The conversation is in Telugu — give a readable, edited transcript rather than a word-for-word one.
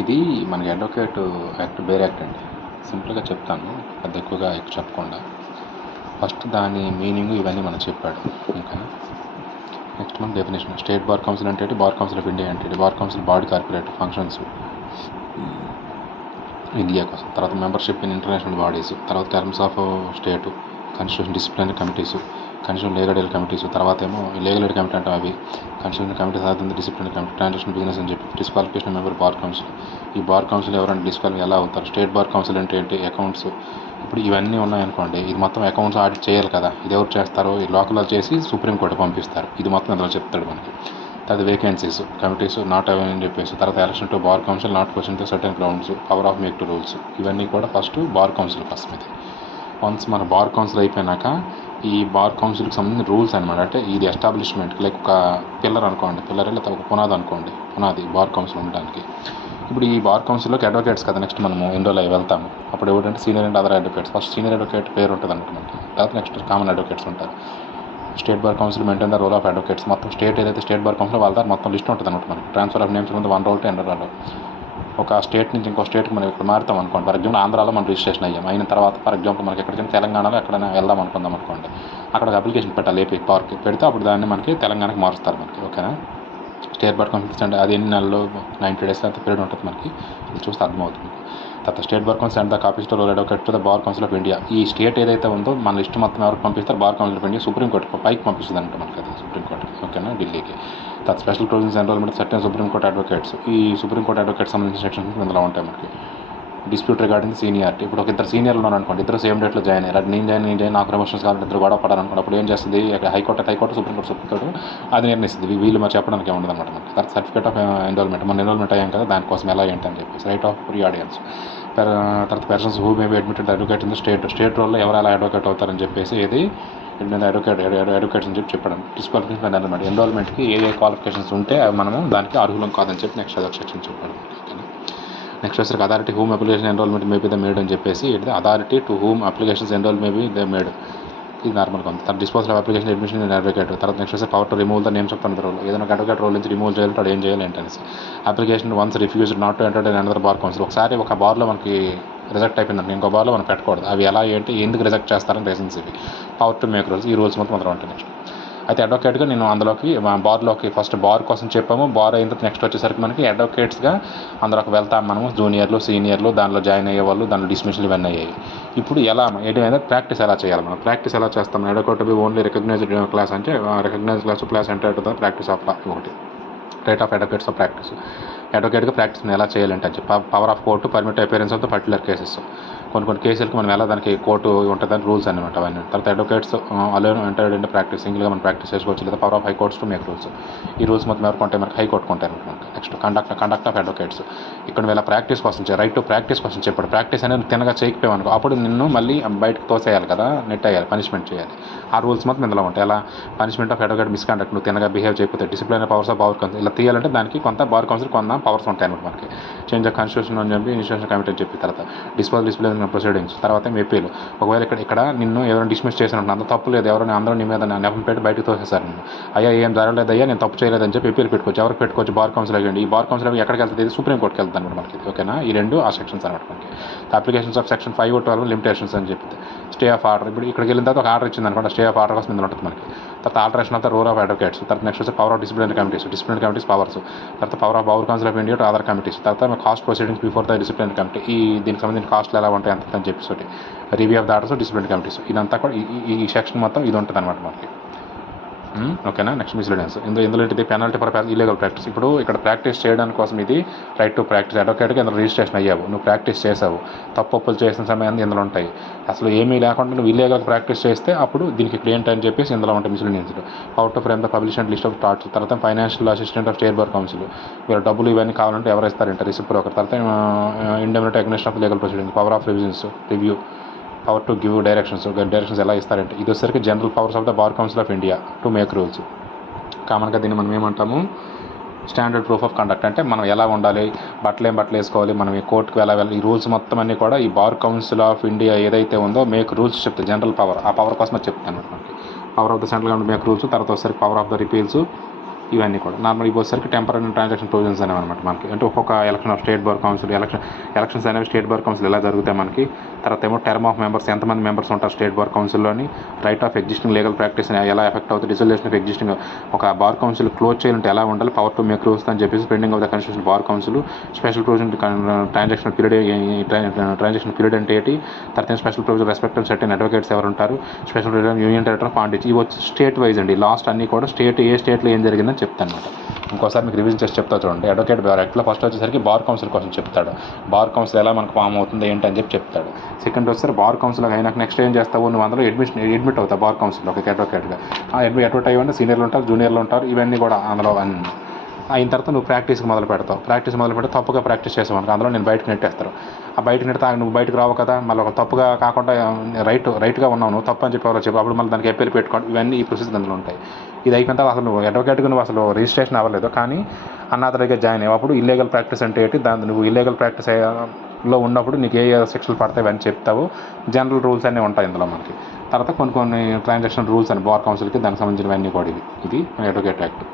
ఇది మనకి అడ్వకేట్ యాక్ట్ వేరే యాక్ట్ అండి. సింపుల్గా చెప్తాను, అది ఎక్కువగా చెప్పకుండా. ఫస్ట్ దాని మీనింగ్ ఇవన్నీ మనకు చెప్పాడు. ఓకేనా. నెక్స్ట్ మన డెఫినేషన్. స్టేట్ బార్ కౌన్సిల్ అంటే ఏంటి, బార్ కౌన్సిల్ ఆఫ్ ఇండియా అంటే ఏంటి, bar council body corporate functions India కోసం. తర్వాత మెంబర్షిప్ ఇన్ ఇంటర్నేషనల్ బాడీస్, తర్వాత terms of state, constitution disciplinary committees, constitution legal aid committees, తర్వాత ఏమో లీగల్ ఎయిడ్ కమిటీ అంటే అవి కాన్స్టిట్యూషన్ కమిటీ, తర్వాత డిసిప్లినరీ కమిటీ, ట్రాన్సాక్షన్ బిజినెస్ అని చెప్పి డిస్క్వాలిఫికేషన్ మెంబర్ బార్ కౌన్సిల్. ఈ బార్ కౌన్సిల్ ఎవరైనా డిస్క్వాలిఫై ఎలా అవుతారు, స్టేట్ బార్ కౌన్సిల్ అంటే ఏంటి, అకౌంట్స్. ఇప్పుడు ఇవన్నీ ఉన్నాయనుకోండి, ఇది మొత్తం అకౌంట్స్ ఆడిట్ చేయాలి కదా, ఇది ఎవరు చేస్తారో ఈ లోకల్లో చేసి సుప్రీంకోర్టు పంపిస్తారు. ఇది మొత్తం అందులో చెప్తాడు మనకి. తర్వాత వేకెన్సీస్, కమిటీస్ నాట్ అవైల్ అని చెప్పేసి, తర్వాత election to bar council not question to certain grounds, power of make to rules. ఇవన్నీ కూడా ఫస్ట్ బార్ కౌన్సిల్ కోసం. ఇది వన్స్ మన బార్ కౌన్సిల్ అయిపోయినాక ఈ బార్ కౌన్సిల్కి సంబంధించిన రూల్స్ అనమాట. అంటే ఇది ఎస్టాబ్లిష్మెంట్ లైక్ ఒక పిల్లర్ అనుకోండి, పిల్లర్ లేదా ఒక పునాది అనుకోండి, పునాది బార్ కౌన్సిల్ ఉండడానికి. ఇప్పుడు ఈ బార్ కౌన్సిల్లోకి అడ్వకేట్స్ కదా నెక్స్ట్ మనము ఎన్రోల్ అయ్యి వెళ్తాము. అప్పుడు ఏమిటంటే senior and other advocates. First senior advocate పేరు ఉంటుంది అనమాట మనకి. తర్వాత నెక్స్ట్ కామన్ అడ్వకేట్స్ ఉంటారు. State bar council maintain the roll of advocates. మొత్తం స్టేట్ ఏదైతే స్టేట్ బార్ కౌన్సిల్ వాళ్ళ మొత్తం లిస్ట్ ఉంటుంది అనమాట మనకి. ట్రాన్స్ఫర్ ఆఫ్ నేమ్స్ ఉంది 1 రోల్ టు another రోల్. ఒక స్టేట్ నుంచి ఇంకో స్టేట్కి మనం ఇక్కడ మారుతాం అనుకోండి. ఫర్ ఎగ్జాంపుల్ ఆంధ్రాలో మనం రిజిస్ట్రేషన్ అయ్యాం. అయిన తర్వాత ఫర్ ఎగ్జాంపుల్ మనకి ఎక్కడికైనా తెలంగాణలో ఎక్కడైనా వెళ్దాం అనుకుందాం అనుకోండి. అక్కడ అప్లికేషన్ పెట్టాలి ఏపీ పవర్కి. పెడితే అప్పుడు దాన్ని మనకి తెలంగాణకి మారుస్తారు మనకి. ఓకేనా. స్టేట్ బార్ కౌన్సిల్ అంటే అది ఎన్ని నెలలు 90 డేస్ అంత పీరియడ్ ఉంటుంది మనకి. అది చూస్తే అర్థమవుతుంది. తర్వాత state bar council and the copies to roll advocate to the bar council of India. ఈ స్టేట్ ఏదైతే ఉందో మన లిస్ట్ మొత్తం ఎవరికి పంపిస్తారు, బార్ కౌన్సిల్ ఆఫ్ ఇండియా సుప్రీంకోర్టుకి పైకి పంపిస్తుంది అంటే మనకి. అది సుప్రీంకోర్టుకి. ఓకేనా, ఢిల్లీకి. తర్వాత special provisions enrolment certain supreme court advocates. ఈ సుప్రీంకోర్టు అడ్వకేట్స్ సంబంధించిన సెక్షన్స్ ఇందులో ఉంటాయి మనకి. Dispute regarding seniority. ఇప్పుడు ఒక ఇద్దరు సీనియర్లు ఉన్నారు అనుకోండి, ఇద్దరు సేమ్ డేట్లో జాయిన్ అయ్యారు. నేను జాయిన్ నాకు ప్రమోషన్స్ కావాలి, ఇద్దరు గొడవ పడారు అనుకోండి. అప్పుడు ఏం చేస్తుంది, హైకోర్టు సుప్రీంకోర్టు అది నిర్ణయిస్తుంది. వీళ్ళు మరి చెప్పడానికి ఏముండదు అనమాట మనకి. తర్వాత సర్టిఫికేట్ ఆఫ్ ఎన్రోల్మెంట్, మనం ఎన్రోల్మెంట్ అయ్యాం కదా, దానికోసం ఎలా ఏంటి అని చెప్పేసి. Right of pre audience. తర్వాత persons who may be admitted advocate in the state రోల్లో ఎవరు ఎలా అడ్వకేట్ అవుతారని చెప్పేసి ఇది అడ్వకేట్స్ అని చెప్పడం. డిస్క్వాలిఫికేషన్ అనమాట. ఎన్రోల్మెంట్కి ఏ క్వాలిఫికేషన్స్ ఉంటే మనము దానికి అర్హులం కాదని చెప్పి నెక్స్ట్ అదొక సెక్షన్ చెప్పడం. నెక్స్ట్ వచ్చేసరికి authority whom application enrolment may be the made అని చెప్పేసి authority to whom applications enrol may be the made. ఇది నార్మల్గా ఉంది. తర్వాత disposal of application admission in advocate. తర్వాత నెక్స్ట్ వచ్చి power to remove the names of another roll. ఏదైనా అడ్వకేట్ రోల్ నుంచి రిమూవ్ చేయాలంటే అది ఏం చేయాలి ఏంటనేసి. Application once refused not to enter in another bar council. ఒకసారి ఒక బార్లో మనకి రిజెక్ట్ అయిపోయిందంటే ఇంకో బార్లో మనం పెట్టకూడదు. అవి ఎలా ఏంటి, ఎందుకు రిజెక్ట్ చేస్తారని రీజన్స్ ఇవి. Power to make rules. ఈ రూల్స్ మొత్తం అందులో ఉంటాయి. నెక్స్ట్ అయితే అడ్వకేట్గా నేను అందులోకి బార్లోకి ఫస్ట్ బార్ కోసం చెప్పాము. బార్ అయిన తర్వాత నెక్స్ట్ వచ్చేసరికి మనకి అడ్వకేట్స్గా అందులోకి వెళ్తాం మనము. జూనియర్లు, సీనియర్లు, దానిలో జాయిన్ అయ్యే వాళ్ళు, దాంట్లో డిస్మిషన్లు ఇవన్నీ అయ్యాయి. ఇప్పుడు ఎలా ఏంటంటే ప్రాక్టీస్ ఎలా చేయాలి, మనం ప్రాక్టీస్ ఎలా చేస్తాం. Advocate be only recognised class అంటే రికగ్నైజ్డ్ క్లాస్ అంటే ప్రాక్టీస్ ఆఫ్ లా ఒకటి. Right of advocates of practice. అడ్వకేట్గా ప్రాక్టీస్ ఎలా చేయాలంటే అని చెప్పి power of court permit appearance of the particular cases. కొన్ని కేసులకు మనం ఎలా దానికి కోర్టు ఉంటుందని రూల్స్ అనమాట అవన్నీ. తర్వాత అడ్వకేట్స్ అలోన్ ఎంటర్డ్ అంటే ప్రాక్టీస్ సింగిల్గా మనం ప్రాక్టీస్ చేసుకోవచ్చు. లేదా power of high courts to make rules. ఈ రూల్స్ మొత్తం ఎవరికి ఉంటాయి మనకి, హైకోర్టుకు ఉంటాయి అనమాట. Next conduct of advocates. ఇక్కడ వీళ్ళ ప్రాక్టీస్ కోసం రైట్ టు ప్రాక్టీస్ కోసం చెప్పాడు. ప్రాక్టీస్ అనేది తినగా చేయకపోయామనుకో అప్పుడు నిన్ను మళ్ళీ బయటకు తోసేయాలి కదా, నెట్ అయ్యాలి, పనిష్మెంట్ చేయాలి. ఆ రూల్స్ మొత్తం ఇందులో ఉంటాయి. ఎలా పనిష్మెంట్ ఆఫ్ అడ్వకేట్ మిస్కండక్ట్, నువ్వు తినగా బిహేవ్ చేయకపోతే. Disciplinary powers of bar council. ఇలా తీయాలంటే దానికి కొంత బార్ కౌన్సిల్ కొంత పవర్స్ ఉంటాయి అనమాట మనకి. చేంజ్ ఆఫ్ కాన్స్టిట్యూషన్ అని చెప్పి ఇన్స్టిట్యూషన్ కమిటీ అని చెప్పి. తర్వాత డిస్ప్లినరీ ప్రొసీడింగ్స్. తర్వాత ఎంపీలు. ఒకవేళ ఇక్కడ నిన్ను ఎవరైనా డిస్మిస్ చేసినట్టు అంత తప్పు లేదు, ఎవరైనా అందరూ నీ మీద నెపం పెట్టి బయటకు తోసేసారు నిన్ను. అయ్యా ఏం జరగలేదు, అయ్యా నేను తప్పు చేయలేదని చెప్పి ఎంపీలు పెట్టుకోవచ్చు. ఎవరికి పెట్టుకోవచ్చు, బార్ కౌన్సిల్ అయ్యండి. ఈ బార్ కౌన్సిల్ ఎక్కడికి వెళ్తుంది, ఇది సుప్రీంకోర్టుకి వెళ్తుంది అనమాట మనకి. ఓకేనా. ఈ రెండు ఆ సెక్షన్స్ అనమాట మనకి. అప్లికేషన్స్ ఆఫ్ సెక్షన్ 512 లిమిటేషన్స్ అని చెప్తే. Stay of order. ఇప్పుడు ఇక్కడికి వెళ్ళిన తర్వాత ఒక ఆర్డర్ ఇచ్చింది అనుకోండి, స్టే ఆఫ్ ఆర్డర్ కోసం ఇందులో ఉంటుంది మనకి. తర్వాత alteration of the roll of advocates. తర్వాత నెక్స్ట్ వచ్చి power of disciplinary committees powers. తర్వాత power of bar council of India to other committees. తర్వాత cost proceedings before the disciplinary committee. దీనికి సంబంధించిన కాస్ట్లు ఎలా ఉంటాయి అంత అని చెప్పేసి review of the orders disciplinary committees. ఇదంతా కూడా ఈ సెక్షన్ మొత్తం ఇది ఉంటుంది అనమాట మనకి. ఓకేనా. నెక్స్ట్ మిస్లీడెన్స్. ఇందులో ఏంటిది, పెనాల్టీ ఫర్ ఇల్లీగల్ ప్రాక్టీస్. ఇప్పుడు ఇక్కడ ప్రాక్టీస్ చేయడానికి కోసం ఇది రైట్ టు ప్రాక్టీస్. అడ్వకేట్గా ఇందులో రిజిస్ట్రేషన్ అయ్యావు, నువ్వు ప్రాక్టీస్ చేసావు, తప్పులు చేసిన సమయాన్ని ఇందులో ఉంటాయి. అసలు ఏమీ లేకుండా నువ్వు ఇల్లీగల్ ప్రాక్టీస్ చేస్తే అప్పుడు దీనికి క్లియంట్ అని చెప్పేసి ఇందులో ఉంటాయి miscellaneous. Power to frame the publish and list of tots. తర్వాత financial assistant of state bar council. వీళ్ళు డబ్బులు ఇవన్నీ కావాలంటే ఎవరు ఇస్తారంటే రిసిప్రోకర్. తర్వాత indemnity against of legal proceeding. Power of review. Power to give directions ఎలా ఇస్తారంటే ఇది వచ్చేసరికి general powers of the bar council of India to make rules. కామన్గా దీన్ని మనం ఏమంటాము, స్టాండర్డ్ ప్రూఫ్ ఆఫ్ కండక్ట్. అంటే మనం ఎలా ఉండాలి, బట్టలు వేసుకోవాలి, మనం ఈ కోర్టుకు ఎలా వెళ్ళాలి, ఈ రూల్స్ మొత్తం అన్నీ కూడా ఈ బార్ కౌన్సిల్ ఆఫ్ ఇండియా ఏదైతే ఉందో మేక్ రూల్స్ చెప్తే జనరల్ పవర్. ఆ పవర్ కోసం చెప్తాను మనకి. Power of the central government make rules. తర్వాత వచ్చేసరికి పవర్ ఆఫ్ ద రిపీల్స్, ఇవన్నీ కూడా నార్మల్ ఇవి వచ్చేసరికి టెంపరీ ట్రాన్సాక్షన్ ప్రొవిజన్స్ అనేవి అనమాట మనకి. అంటే ఒక్కొక్క election of state bar council elections అనేవి స్టేట్ బార్ కౌన్సిల్ ఎలా జరుగుతాయి మనకి. తర్వాత ఏమో టర్మ్ ఆఫ్ మెంబర్స్, ఎంతమంది మెంబర్స్ ఉంటారు స్టేట్ బార్ కౌన్సిల్లోని, right of existing legal practice ఎలా ఎఫెక్ట్ అవుతుంది, డిసొల్యూషన్ ఆఫ్ ఎగ్జిస్టింగ్ ఒక బార్ కౌన్సిల్ క్లోజ్ చేయాలంటే ఎలా ఉండాలి, పవర్ టు మేక్ రూల్స్ అని చెప్పేసి pending of the constitution bar council, special provision transaction period అంటే ఏంటి, తర్వాత special provision respective certain advocates ఎవరు ఉంటారు, special provision union territory of Pondicherry. ఇవి వచ్చి స్టేట్ వైజ్ అండి. లాస్ట్ అన్నీ కూడా ఏ స్టేట్లో ఏం జరిగిందని చెప్తాను అనమాట. ఇంకోసారి మీకు రివిజన్ చేసి చెప్తా చూడండి. అడ్వకేట్ బార్ యాక్ట్లో ఫస్ట్ వచ్చేసరికి బార్ కౌన్సిల్ కోసం చెప్తాడు, బార్ కౌన్సిల్ ఎలా మనకు ఫామ్ అవుతుంది ఏంటి అని చెప్పి చెప్తాడు. సెకండ్ వచ్చేసరికి బార్ కౌన్సిల్ అయినాక నెక్స్ట్ ఏం చేస్తావు, నువ్వు అందులో అడ్మిట్ అవుతావు బార్ కౌన్సిల్ ఒక అడ్వకేట్గా. అడ్వకేట్ అయ్యి సీనియర్లు ఉంటారు, జూనియర్లు ఉంటారు, ఇవన్నీ కూడా అందులో అయిన తర్వాత నువ్వు ప్రాక్టీస్కి మొదలు పెడతావు. తప్పుగా ప్రాక్టీస్ చేసావు అనుకో అందులో నేను బయటకు నెట్టేస్తారు. ఆ బయటకు నెడితే నువ్వు బయటకు రావు కదా, మళ్ళీ ఒక తప్పుగా కాకుండా రైట్గా ఉన్నావు, నువ్వు తప్పు అని చెప్పి ఎవరో చెప్పు, అప్పుడు మళ్ళీ దానికి అప్పీల్ పెట్టుకోండి. ఇవన్నీ ఈ ప్రొసీజర్ అందులో ఉంటాయి. ఇది అయిపోయిన తర్వాత అసలు నువ్వు అడ్వకేట్గా నువ్వు అసలు రిజిస్ట్రేషన్ అవ్వలేదు, కానీ అన్నాథరైజ్గా జాయిన్ అయ్యావు. అప్పుడు ఇల్లీగల్ ప్రాక్టీస్ అంటే ఏంటి, దాన్ని నువ్వు ఇల్లీగల్ ప్రాక్టీస్ లో ఉన్నప్పుడు నీకు ఏ శిక్షలు పడతాయి అని చెప్తావు. జనరల్ రూల్స్ అన్నీ ఉంటాయి ఇందులో మనకి. తర్వాత కొన్ని ట్రాన్సాక్షన్ రూల్స్ అని బార్ కౌన్సిల్కి దానికి సంబంధించినవన్నీ కూడా ఇది అడ్వకేట్ యాక్ట్.